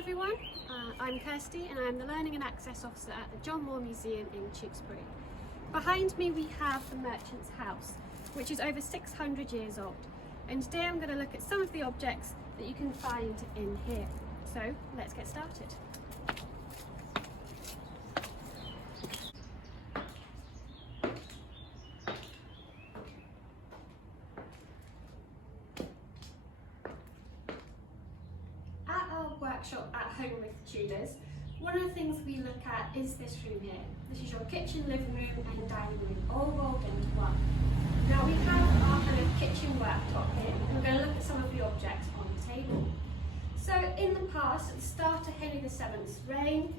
everyone, I'm Kirsty and I'm the Learning and Access Officer at the John Moore Museum in Tewkesbury. Behind me we have the Merchant's House, which is over 600 years old, and today I'm going to look at some of the objects that you can find in here. So let's get started. Workshop at home with Tudors, one of the things we look at is this room here. This is your kitchen, living room and dining room all rolled into one. Now we have our kind of kitchen worktop here and we're going to look at some of the objects on the table. So in the past, at the start of Henry VII's reign,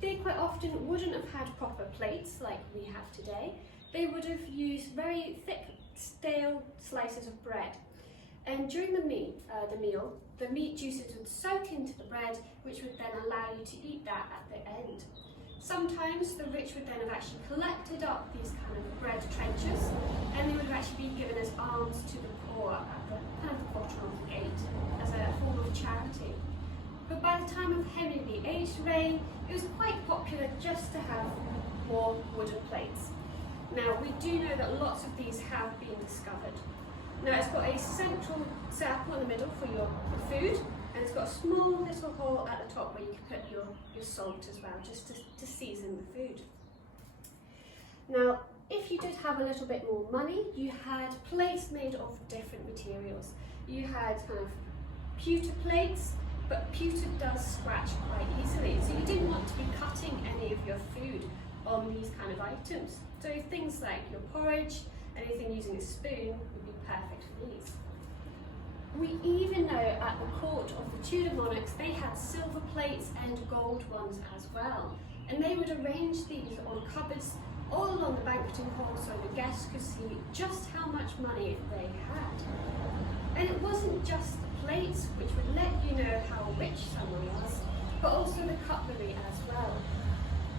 they quite often wouldn't have had proper plates like we have today. They would have used very thick, stale slices of bread. And during the meal, the meat juices would soak into the bread, which would then allow you to eat that at the end. Sometimes the rich would then have actually collected up these kind of bread trenchers, and they would have actually been given as alms to the poor at the kind of the bottom of the gate as a form of charity. But by the time of Henry VIII's reign, it was quite popular just to have more wooden plates. Now we do know that lots of these have been discovered. Now it's got a central circle in the middle for your food, and it's got a small little hole at the top where you can put your salt as well, just to season the food. Now, if you did have a little bit more money, you had plates made of different materials. You had kind of pewter plates, but pewter does scratch quite easily, so you didn't want to be cutting any of your food on these kind of items. So things like your porridge, anything using a spoon would be perfect for these. We even know at the court of the Tudor monarchs they had silver plates and gold ones as well, and they would arrange these on cupboards all along the banqueting hall so the guests could see just how much money they had. And it wasn't just the plates which would let you know how rich someone was, but also the cutlery as well.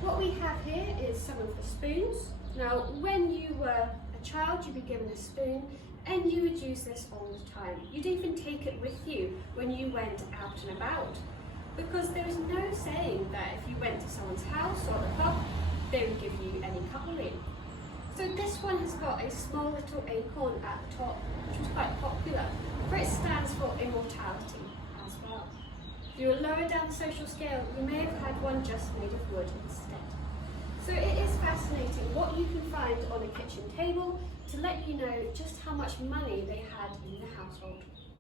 What we have here is some of the spoons. Now when you were a child, you'd be given a spoon and you would use this all the time. You'd even take it with you when you went out and about, because there was no saying that if you went to someone's house or the pub, they would give you any cutlery. So this one has got a small little acorn at the top, which was quite popular, for it stands for immortality as well. If you were lower down the social scale, you may have had one just made of wood instead. So it is fascinating what you can find on a kitchen table to let you know just how much money they had in